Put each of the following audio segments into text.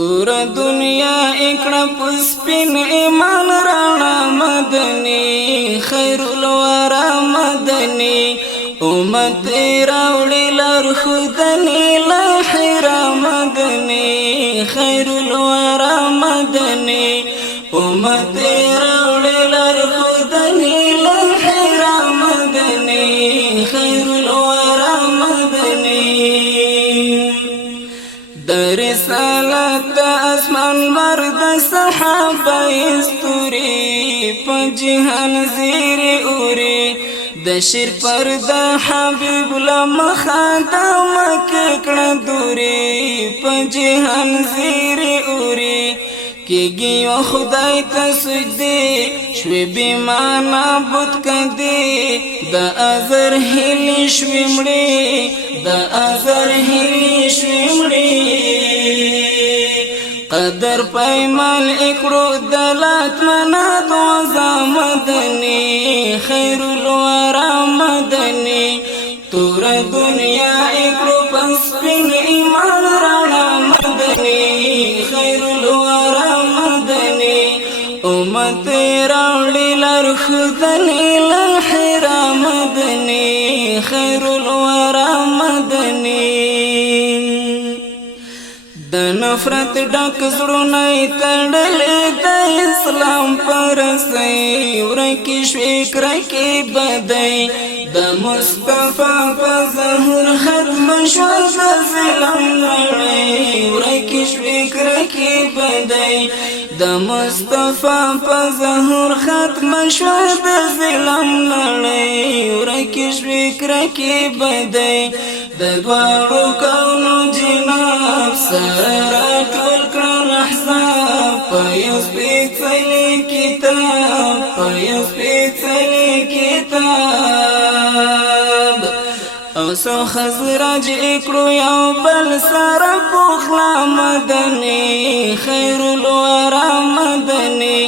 تور دنیا اکڑا پسپین ایمان رانا مدنی خیر الورا مدنی امت راوڑی لر خودنی لحرا مدنی خیر الورا مدنی امت راوڑی لر خودنی لحرا مدنی خیر الورا مدنی در رسالت اسمان مرد صحابه استوری پا جهان زیر اوری د شیر پر د حبیب لمخادم ککړه دوری په جهان زیر اوری کېږي او خدای ته سجدي شوي بیمانا بت کدي د ازر هلی شوي مړي د ازر هلی شوي مړي قدر پایمال اکړو دلات منات وزا مدني خیر الورا مدني تور دنیا اکړو پسپین ایمان رانا مدني خیر الورا مدني امت راوړي لر خدني لحرا مدني خیر الورا مدني د نفرت ډک زړونه تړلې د اسلام پر سي ورکی شوي کرکی بدای د مصطفی په ظهور ختم شو د ظلم لړۍ ورکی شوي کرکی بدای د مصطفی په ظهور ختم شو د ظلم لړۍ ورکی شوي کرکی بدای د دوارو کونو جناب سره ټول کړه احزاب په یو سپېڅلي کتاب په یو سپېڅلي کتاب او سو خزرج اکړو یو بل سره پوخلا مدني خیر الورا مدني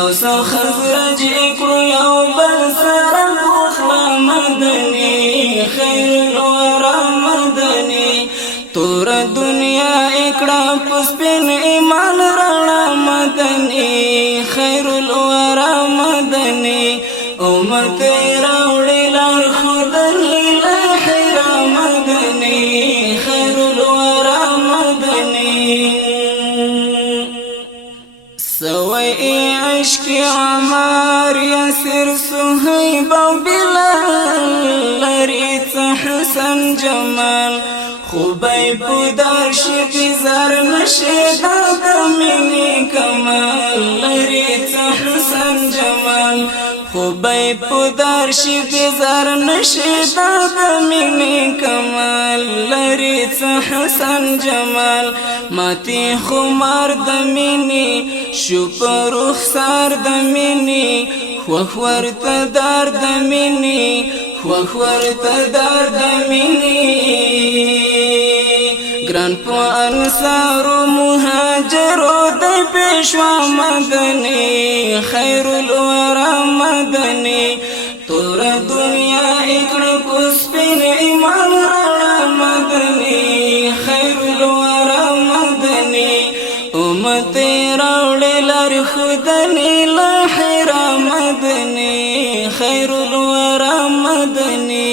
او سو خزرج اکړو یو بل سره پوخلا مدني خیر الورا مدني تور دنیا اکڑا پسپین ایمان رانا مدنی خیر الورا مدنی امت راوڑی لار خودنی لحرا مدنی خیر الورا مدنی سوئی عشق عمار یسر صحیب و بلال لریت حسن جمال خوبای پودار شی زار نشدا د مینې کمال لري حسن جمال خوبای پودار شی زار نشدا د مینې کمال لري حسن جمال ماتی خمار د مینې شو پر رخسار د مینې خوخور تدار د مینې خوخور تدار د مینې گران پو انصارو مهاجرو د پیشوا مدنی خیر الورا مدنی تور دنیا اکڑ پسپین ایمان رانا مدنی خیر الورا مدنی امت راوڑی لر خودنی لحرا مدنی خیر الورا مدنی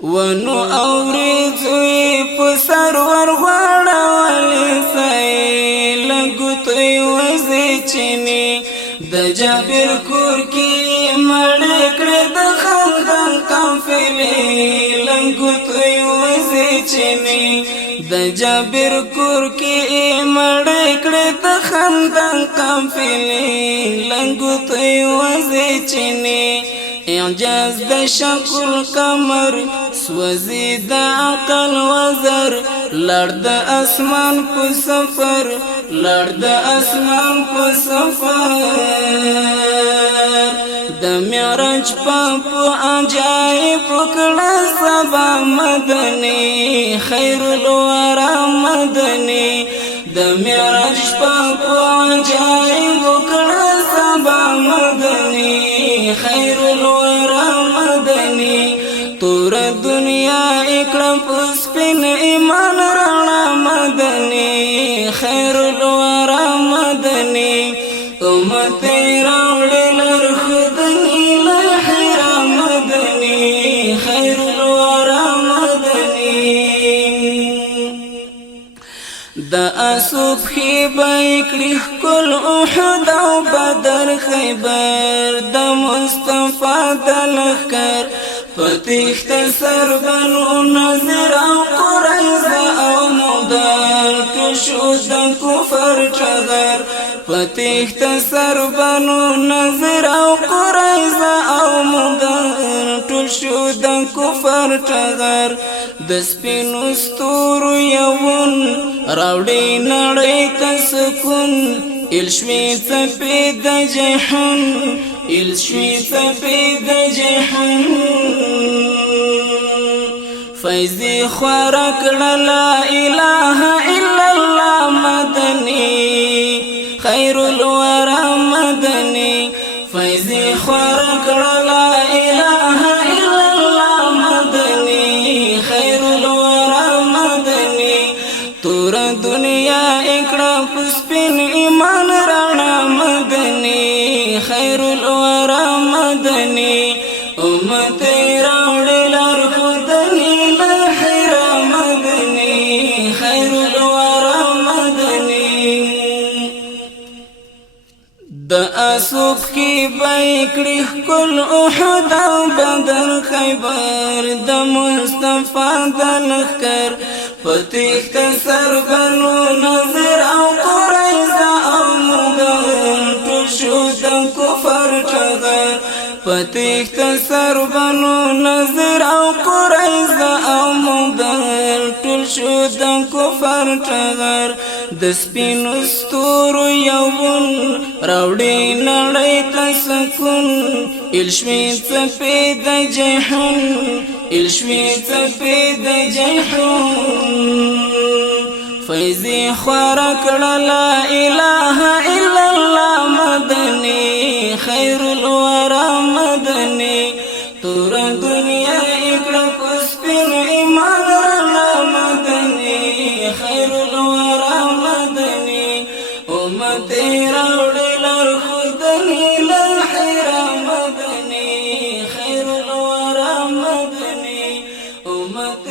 ونو اوریزوی پسر ورغواړه ولی سای لګوتوی وزی چینی د جابر کور کې مړ کړه د خاندان قافلې لګوتوی وزی چینی د جابر کور کې مړ کړه د خاندان قافلې لګوتوی وزی چینی اعجاز د شکل قمر سوزی د عقل وزر لړ د اسمان په سفر لړ د اسمان په سفر د معراج په عجایب کړه سبا مدني خیر الورا مدني د معراج په عجایب کړه سبا مدني خیر الورا مدني تور دنیا اکڑا پسپین ایمان رانا مدنی دا صبحی بیکڑی کل احد و بدر خیبر دا مصطفیٰ دلخکر فتیخت سر بنو نظر او قریظ او مدار کشود کفر چغر فتیخت سر بنو نظر او قریظ او مدار ټول شو د کفر چغر د سپینو ستورو یون راوړي نړۍ ته سکون الشوي څپې د جهان الشوي څپې د جهان فیضی خواره کړه لا اله الا الله مدني خیر الورى مدني فیضی خواره کړه لا اله الا الله مدني خیر الورى مدني تور دنیا اکړه پسپین ایمان رانا مدني خیر الورى مدني امت راوړي لار خدني لحر مدني خیر الورى مدني د اسوب کی بیکڑی کل احد و بدر خیبر د مصطفیٰ دلخکر فتیخت سر بنو نظر او قریظ او مدر ټول شو د کفر چغر فتیخت سر بنو نظر او قریظ او مدر ټول شو د کفر چغر د سپینو ستورو یون راوړي نړۍ ته سکون الشوي څپې د جهان الشوي څپې د جهان فیضی خواره کړه لا اله الا الله مدني خیر الورى مدني تور دنیا اکړه پسپین ایمان رڼا مدني خیر الورى مدني امت راوړي لار خدني لحر مدني خیر الورى مدني امت